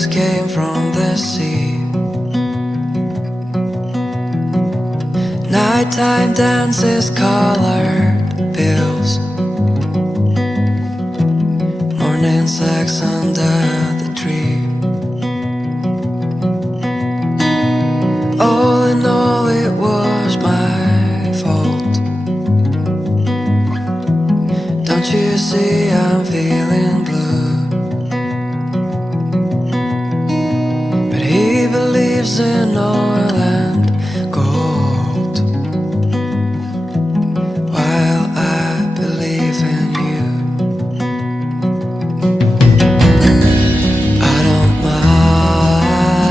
breeze came from the sea. Nighttime dances, colored pills, morning sex under the tree. All in all, it was my fault. Don't you see I'm feeling blue? But he believes in oil and gold, while I believe in you. I don't mind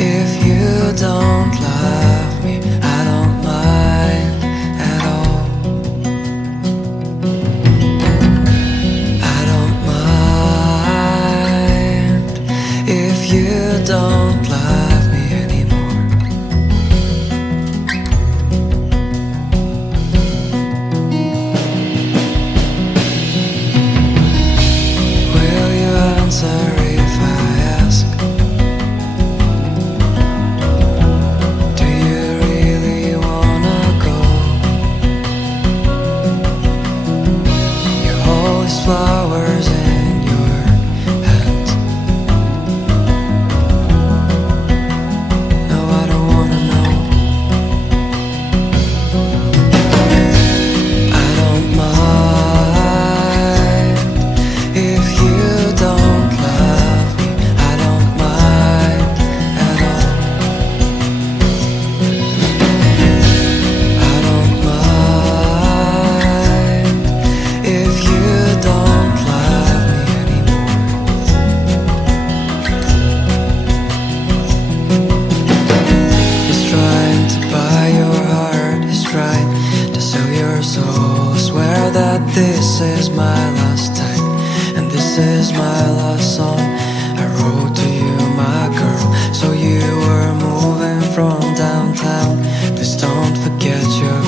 if you don't love me. I don't mind at all. I don't mind if you don't love me anymore. Will you answer if I ask? Do you really wanna go? You hold these flowers in your hands. No, I don't wanna know. I don't mind if you don't love me. I don't mind at all. I don't mind if you don't love me anymore. He's trying to buy your heart, he's trying to sell your soul. Swear that this is my last time, and this is my last song I wrote to you, my girl. So you were moving from downtown, please don't forget your